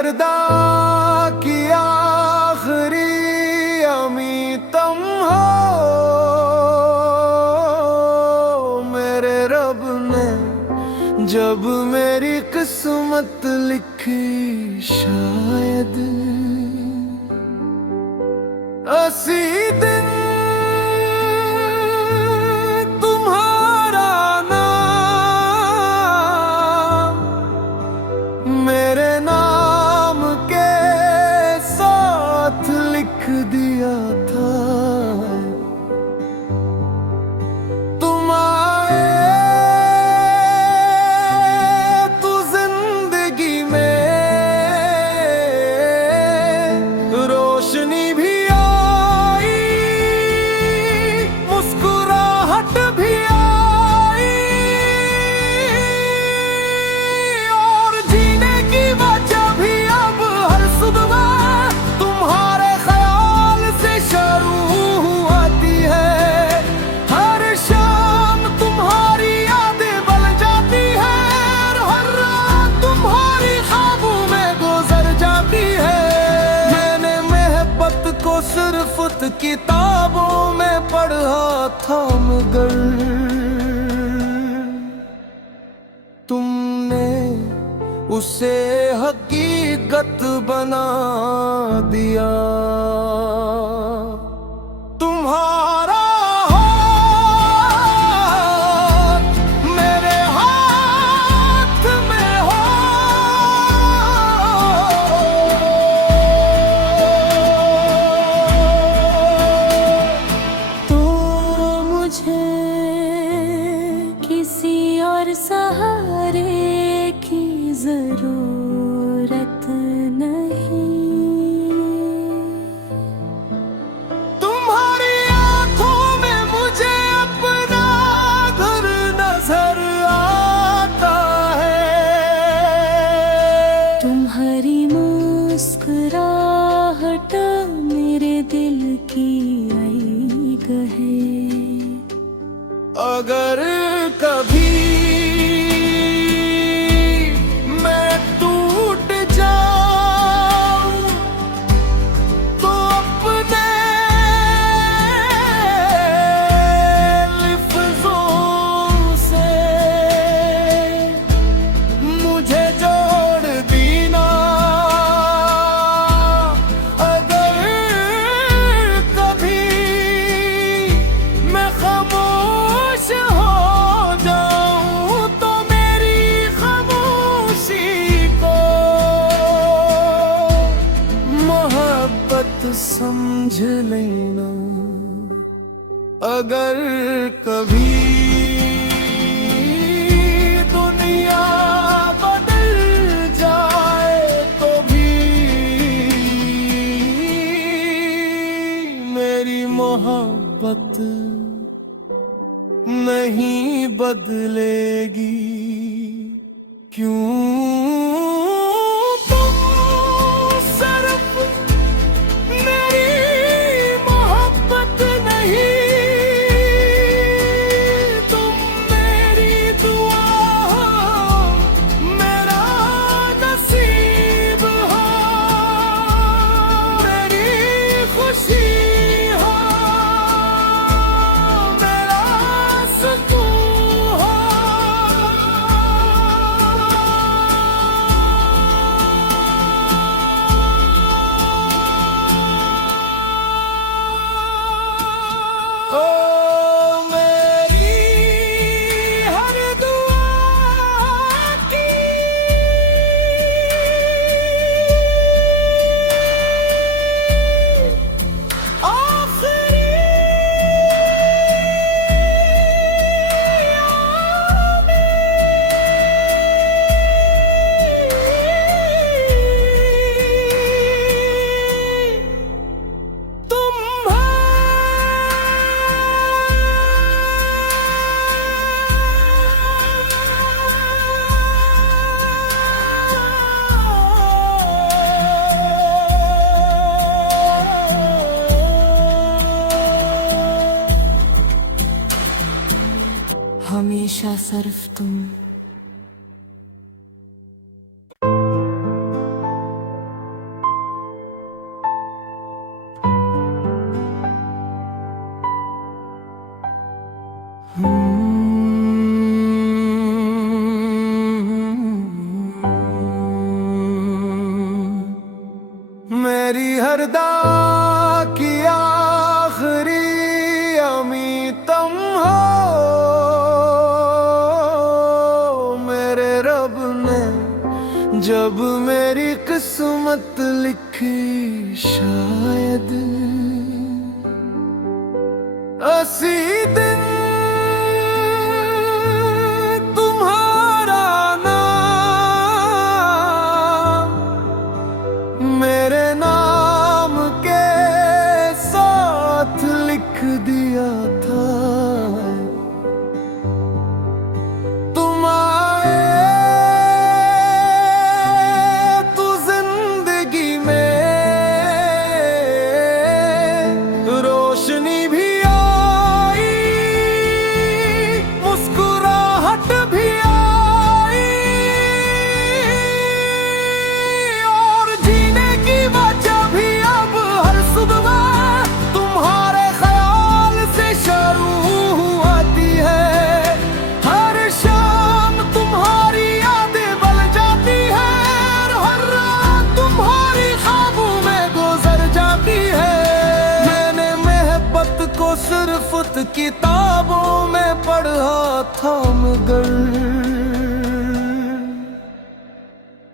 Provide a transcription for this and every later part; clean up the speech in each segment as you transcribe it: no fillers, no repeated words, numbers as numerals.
मर्दा की आखिरी अमी तुम हो। मेरे रब ने जब मेरी किस्मत लिखी, शायद असी दिन तुम्हारा नाम मेरे नाम के साथ लिख दिया था। तुम आए तो जिंदगी में रोशनी भी आई, मुस्कुराहट भी आई, और जीने की वजह भी अब हर सुबह तुम्हारे ख्याल से शुरू होती है। हर शाम तुम्हारी यादें बन जाती है, हर रात तुम्हारी ख्वाबों में गुजर जाती है। मैंने मोहब्बत को सिर्फ किताबों में पढ़ा था, मगर तुमने उसे हकीकत बना दिया। तुम्हारा हाथ मेरे हाथ में हो, तो मुझे किसी और सहारे की जरूरत नहीं। तुम्हारी आंखों में मुझे अपना घर नजर आता है। तुम्हारी मुस्कुराहट मेरे दिल की आई कहे। अगर कभी मैं टूट जाऊं तो अपने लफ्ज़ों से मुझे जोड़ देना। अगर कभी मैं खामोश हो जाऊं तो मेरी खामोशी को मोहब्बत समझ लेना। अगर कभी दुनिया बदल जाए तो भी मेरी मोहब्बत नहीं बदलेगी। क्यों तुम सिर्फ मेरी मोहब्बत नहीं, तुम मेरी दुआ हो, मेरा नसीब हो, मेरी खुशी हो, मेरा सुकून हो। ओ मेरी हर दुआ की आखिरी तुम हमेशा सिर्फ तुम। मर्दा की आखिरी अमीतम हो मेरे रब ने जब मेरी किस्मत लिखी शायद असी दिन तुम्हारा नाम मेरे नाम के साथ लिख दिया था। तुम आए तो जिंदगी में रोशनी भी आई, मुस्कुराहट भी आई और जीने की वजह भी अब हर सुबह तुम्हारे ख्याल से शुरू होती है। हर शाम तुम्हारी यादें बल जाती है, हर रात तुम्हारी ख्वाबों में गुजर जाती है। मैंने मोहब्बत को सिर्फ किताबों में पढ़ा था, मगर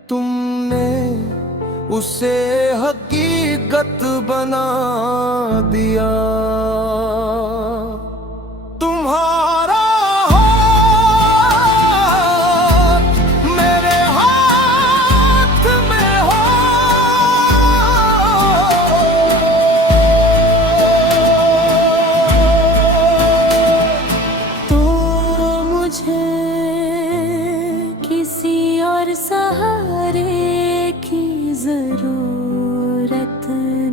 तुमने उसे हकीकत बना दिया। तुम्हारा हाथ मेरे हाथ में हो, तो मुझे किसी और सहारे की जरूरत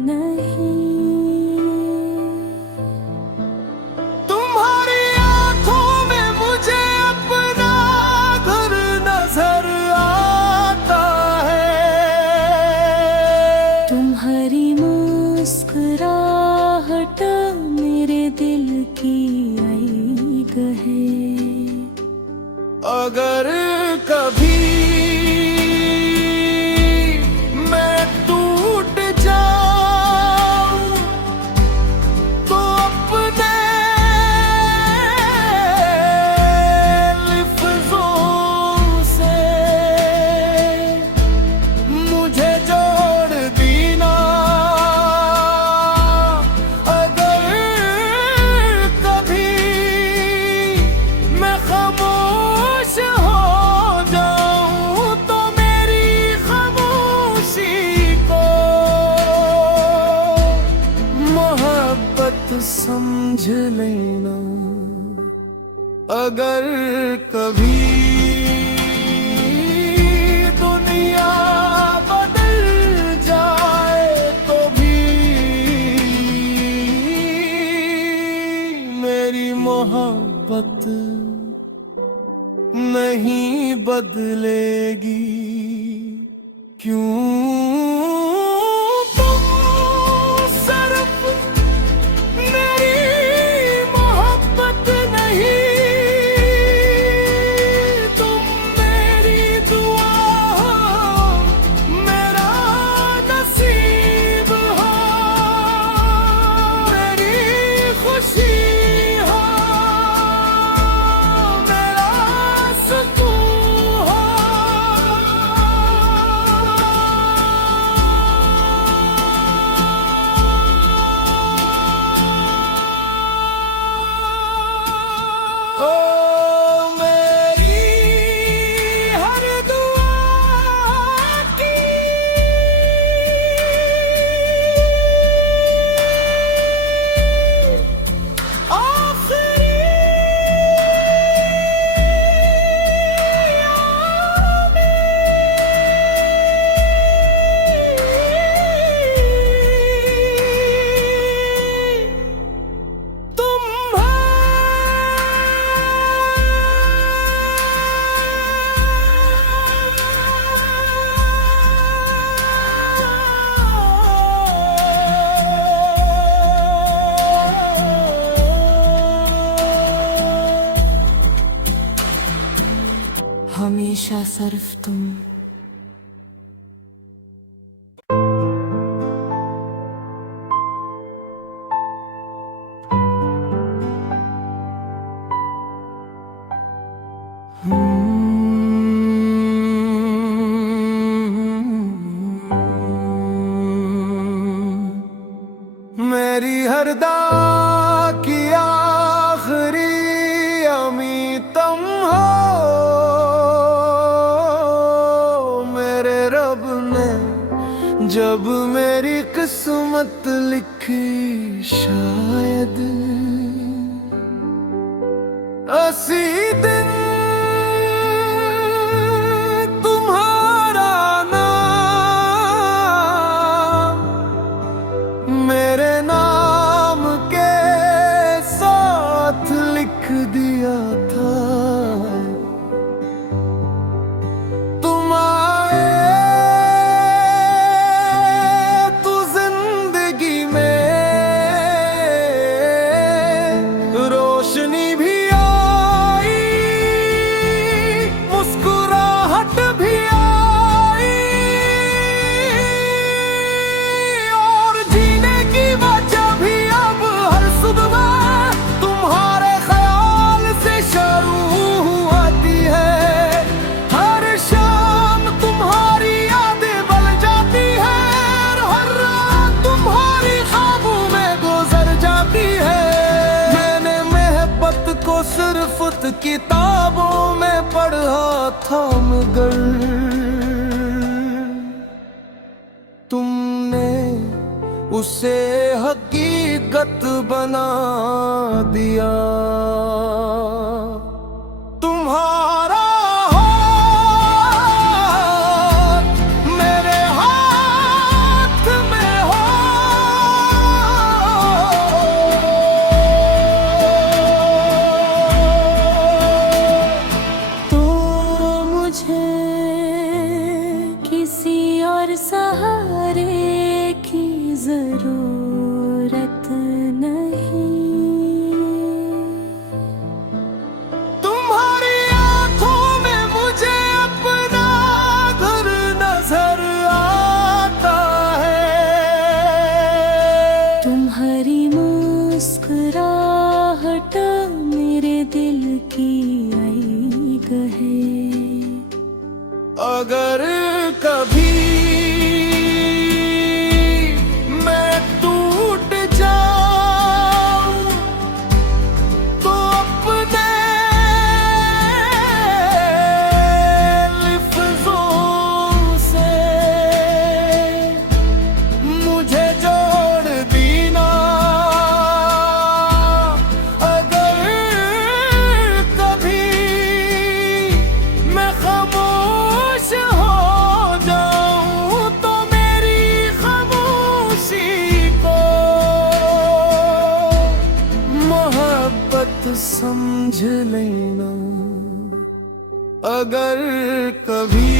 नहीं। तुम्हारी आंखों में मुझे अपना घर नजर आता है। तुम्हारी मुस्कुराहट मेरे दिल की आईग है। अगर कभी मैं टूट जाऊं तो अपने लफ्ज़ों से मुझे जोड़ देना। अगर कभी मैं खामोश हो जाऊं तो मेरी खामोशी को मोहब्बत समझ लेना। अगर कभी दुनिया बदल जाए तो भी मेरी मोहब्बत नहीं बदलेगी। क्यों तुम सिर्फ मेरी मोहब्बत नहीं, तुम मेरी दुआ हो, मेरा नसीब हो, मेरी खुशी हो, मेरा सुकून हो। ओ मेरी हर दुआ की आखिरी तुम हमेशा सिर्फ तुम। मर्दा की आखिरी अमीतम हो, मेरे रब ने जब मेरी किस्मत लिखी शायद असी दिन तुम्हारा नाम मेरे नाम के साथ लिख दिया था। तुम आए तो जिंदगी में रोशनी भी सिर्फ किताबों में पढ़ा था, मगर तुमने उसे हकीकत बना दिया। तुम्हारा हाथ मेरे हाथ में हो, किसी और सहारे की जरूरत नहीं। तुम्हारी आंखों में मुझे अपना घर नजर आता है। तुम्हारी मुस्कुराहट मेरे दिल की आईग है। अगर कभी मैं टूट जाऊं तो अपने लफ्ज़ों से मुझे जोड़ देना। अगर कभी मैं खामोश हो जाऊं तो मेरी खामोशी को मोहब्बत समझ लेना। अगर कभी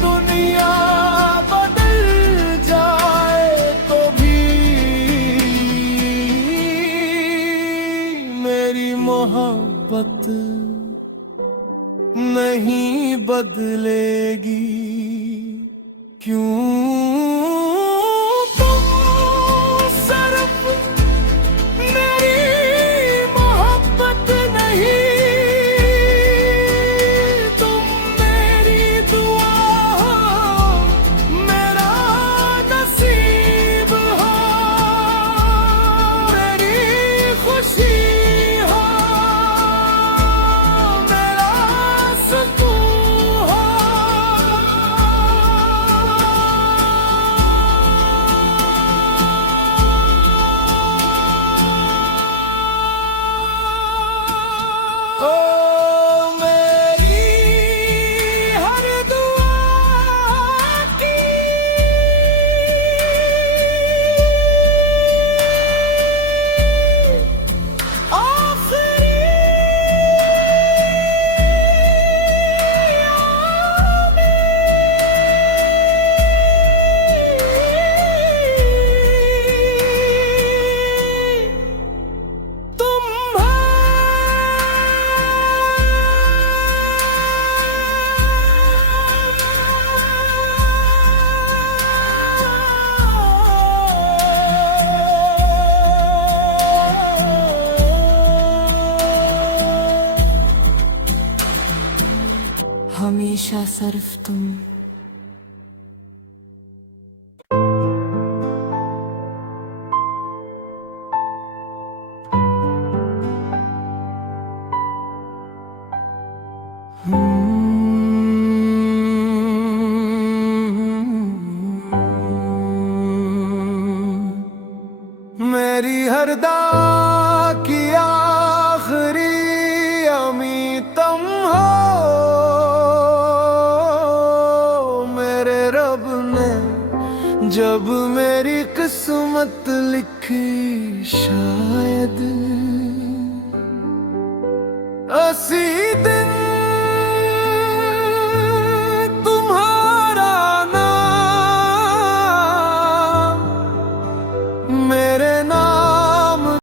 दुनिया बदल जाए तो भी मेरी मोहब्बत नहीं बदलेगी। क्यों तुम सिर्फ मेरी मोहब्बत नहीं, तुम मेरी दुआ हो, मेरा नसीब हो, मेरी खुशी हो, मेरा सुकून हो। ओ मेरी हर दुआ की आखिरी तुम हमेशा सिर्फ तुम। मेरी हर दुआ की आखिरी अमी तुम हो, मेरे रब ने जब मेरी किस्मत लिखी शायद असी दे